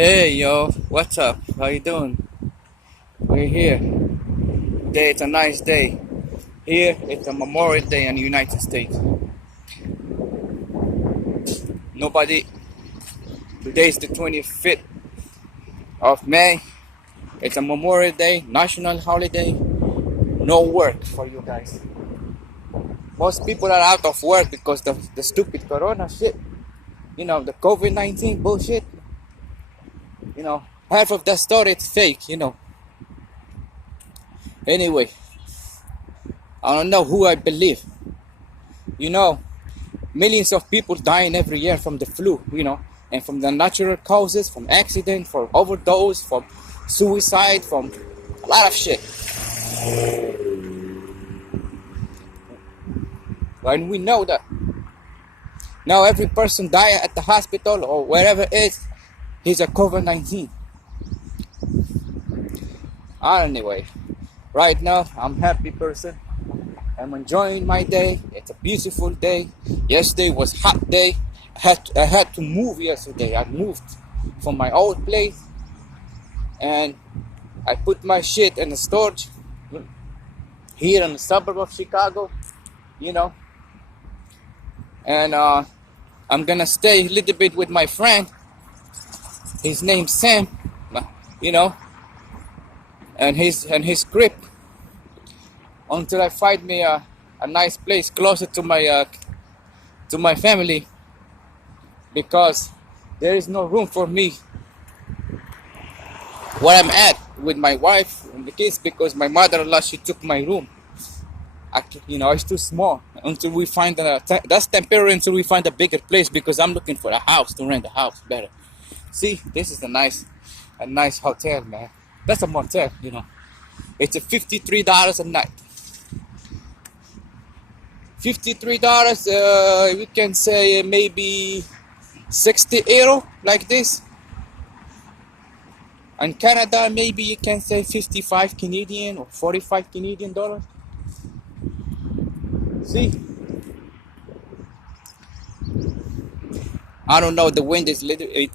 Hey yo, what's up? How you doing? We're here. Today it's a nice day. Here it's a Memorial Day in the United States. Nobody. Today is the 25th of May. It's a Memorial Day, national holiday. No work for you guys. Most people are out of work because the stupid Corona shit. The COVID-19 bullshit. Half of the story is fake. Anyway, I don't know who I believe. You know, Millions of people dying every year from the flu, and from the natural causes, from accident, from overdose, from suicide, from a lot of shit. And we know that now every person die at the hospital or wherever it is, he's a COVID-19. Anyway, right now I'm a happy person. I'm enjoying my day. It's a beautiful day. Yesterday was hot day. I had to move yesterday. I moved from my old place and I put my shit in the storage here in the suburb of Chicago, and I'm gonna stay a little bit with my friend. His name's Sam, and his crib until I find me a nice place closer to my family, because there is no room for me where I'm at with my wife and the kids, because my mother-in-law, she took my room. It's too small until we find that's temporary until we find a bigger place, because I'm looking for a house to rent a house better. See, this is a nice hotel, man. That's a motel, It's a $53 a night. $53, we can say maybe 60 euro, like this. In Canada, maybe you can say 55 Canadian or 45 Canadian dollars. See? I don't know, the wind is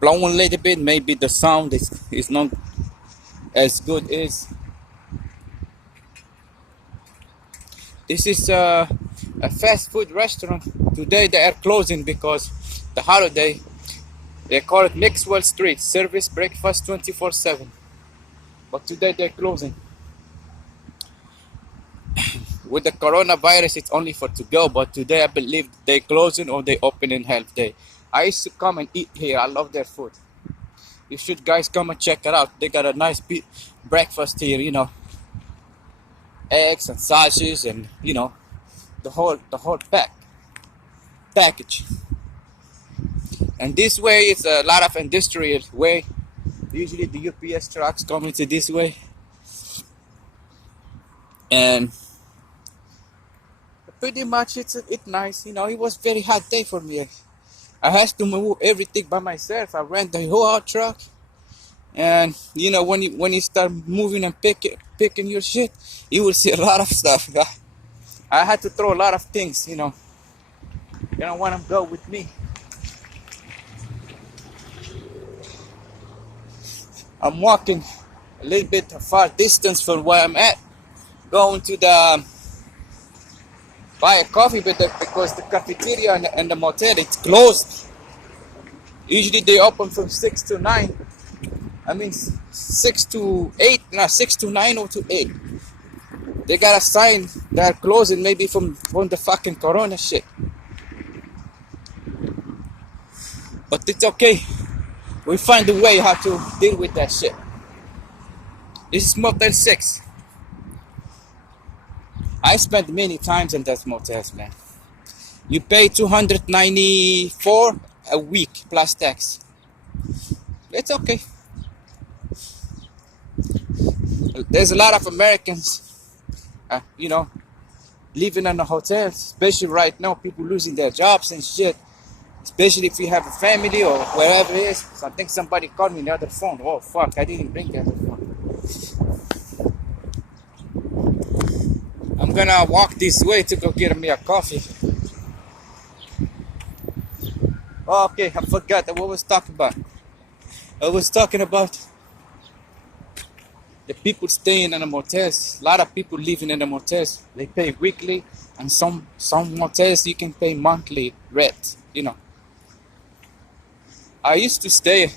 blowing a little bit. Maybe the sound is not as good as. This is a fast food restaurant. Today they are closing because the holiday. They call it Maxwell Street, service breakfast 24/7. But today they're closing. With the coronavirus, it's only for to go. But today I believe they're closing or they open in half day. I used to come and eat here. I love their food. You should guys come and check it out. They got a nice breakfast here, eggs and sausages and the whole package. And this way it's a lot of industrial way. Usually the UPS trucks come into this way. And pretty much it's nice. It was very hot day for me. I had to move everything by myself. I rent the whole truck. And when you start moving and picking your shit, you will see a lot of stuff. I had to throw a lot of things, You don't want to go with me. I'm walking a little bit far distance from where I'm at, going to buy a coffee, because the cafeteria and the motel, it's closed. Usually they open from 6 to 9. 6 to 8, not 6 to 9 or to 8. They got a sign they're closing, maybe from the fucking Corona shit. But it's okay. We find a way how to deal with that shit. This is Motel 6. I spent many times in that motels, man. You pay $294 a week plus tax. It's okay. There's a lot of Americans, living in the hotels, especially right now. People losing their jobs and shit. Especially if you have a family or wherever it is. So I think somebody called me on the other phone. Oh fuck, I didn't bring the other phone. I'm gonna walk this way to go get me a coffee. Oh, okay, I forgot what I was talking about. I was talking about the people staying in the motels. A lot of people living in the motels. They pay weekly, and some motels you can pay monthly rent. You know, I used to stay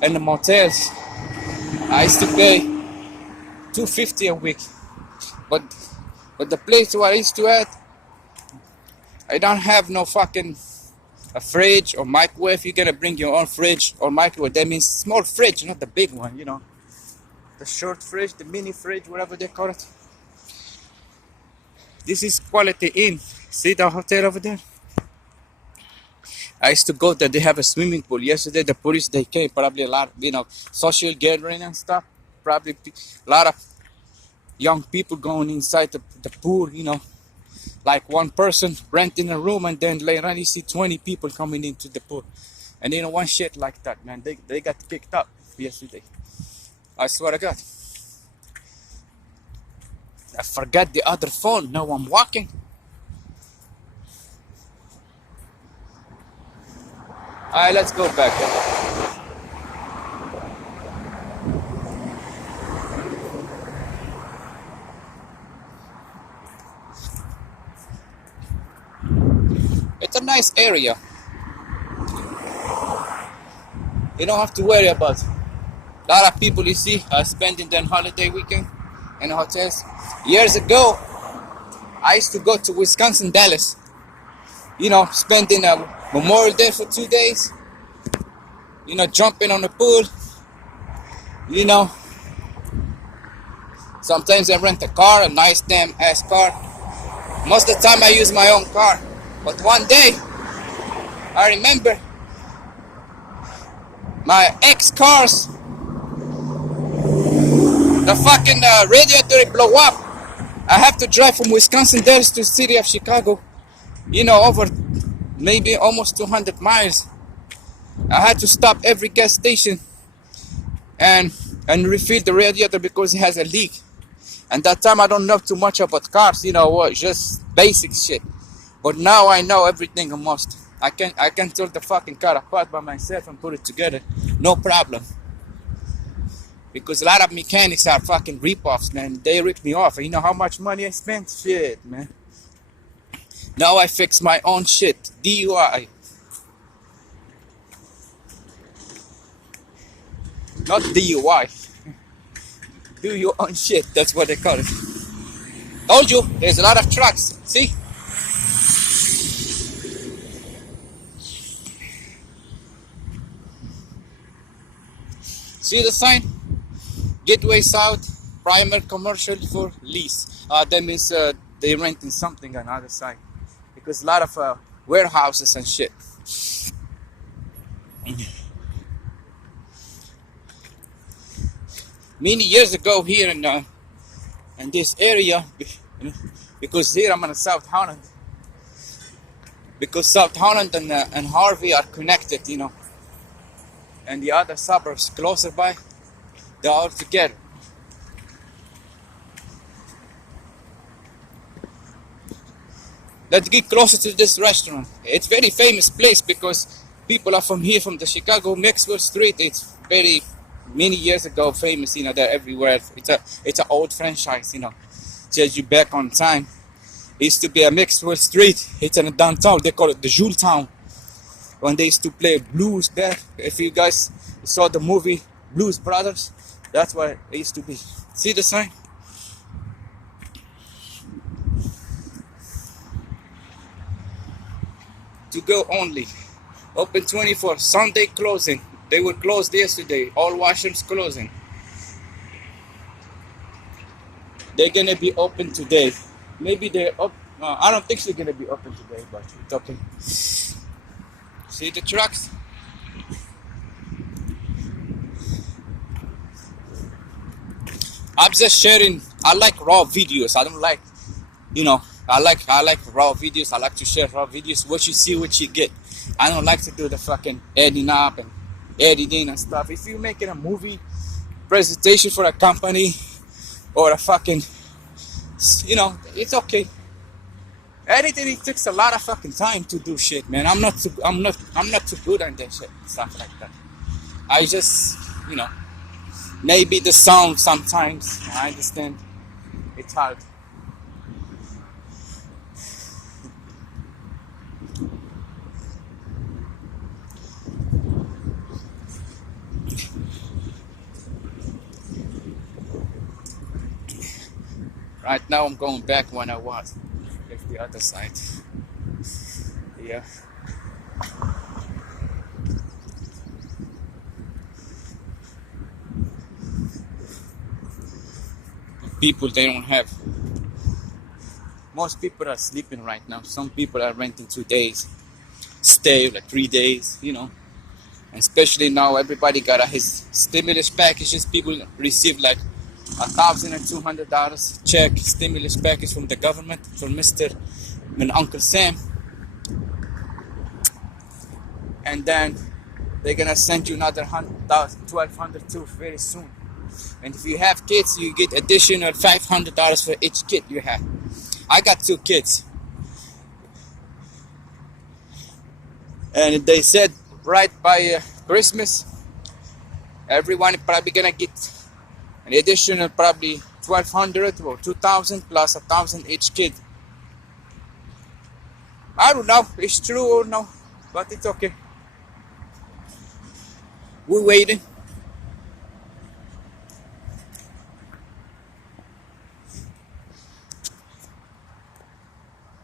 in the motels. I used to pay $250 a week, but the place where I used to at, I don't have no fucking a fridge or microwave. You're gonna bring your own fridge or microwave. That means small fridge, not the big one. You know, the short fridge, the mini fridge, whatever they call it. This is Quality Inn. See the hotel over there? I used to go there. They have a swimming pool. Yesterday, the police they came. Probably a lot, social gathering and stuff. Probably a lot of young people going inside the pool. Like one person renting a room, and then later on you see 20 people coming into the pool. And they don't want shit like that, man. They got picked up yesterday. I swear to God. I forgot the other phone. Now I'm walking. Alright, let's go back. It's a nice area. You don't have to worry about it. A lot of people you see are spending their holiday weekend in hotels. Years ago, I used to go to Wisconsin, Dallas. Spending a Memorial Day for 2 days. Jumping on the pool. Sometimes I rent a car, a nice damn ass car. Most of the time I use my own car. But one day, I remember my ex-cars, the fucking radiator blow up. I have to drive from Wisconsin Dells to the city of Chicago, over maybe almost 200 miles. I had to stop every gas station and refill the radiator because it has a leak. And that time I don't know too much about cars, just basic shit. But now I know everything almost. I can tear the fucking car apart by myself and put it together, no problem. Because a lot of mechanics are fucking rip-offs, man. They rip me off. And you know how much money I spent? Shit, man. Now I fix my own shit. DUI. Not DUI. Do your own shit. That's what they call it. Told you, there's a lot of trucks. See? See the sign? Gateway South, primer commercial for lease. That means they renting something on the other side. Because a lot of warehouses and shit. Many years ago here in this area, because here I'm in South Holland. Because South Holland and Harvey are connected, and the other suburbs closer by, they're all together. Let's get closer to this restaurant. It's a very famous place because people are from here, from the Chicago Maxwell Street. It's very many years ago famous. They're everywhere. It's an old franchise. Tells you back on time. It used to be a Maxwell Street. It's in the downtown. They call it the Jewel Town. When they used to play blues there. If you guys saw the movie Blues Brothers, that's what it used to be. See the sign? To go only. Open 24. Sunday closing. They were closed yesterday. All washrooms closing. They're gonna be open today. Maybe they're up. I don't think they're gonna be open today, but it's okay. See the trucks? I'm just sharing. I like raw videos. I don't like, I like raw videos. I like to share raw videos. What you see, what you get. I don't like to do the fucking editing up and editing and stuff. If you're making a movie presentation for a company or a fucking, it's okay. Editing, it takes a lot of fucking time to do shit, man. I'm not too good on that shit, stuff like that. I just, maybe the sound sometimes, I understand, it's hard. Right now I'm going back when I was. It's the other side. Yeah. People, they don't have. Most people are sleeping right now. Some people are renting 2 days, stay like 3 days. And especially now, everybody got his stimulus packages. People receive like $1,200 check stimulus package from the government, from Mr. and Uncle Sam, and then they're gonna send you another 1,200 too very soon. And if you have kids, you get additional $500 for each kid you have. I got 2 kids, and they said right by Christmas, everyone is probably gonna get an additional probably 1,200 or 2,000 plus 1,000 each kid. I don't know if it's true or no, but it's okay. We're waiting.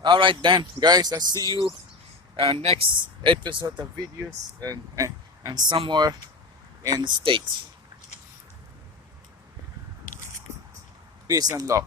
All right then, guys. I see you next episode of videos and somewhere in the States. Peace and love.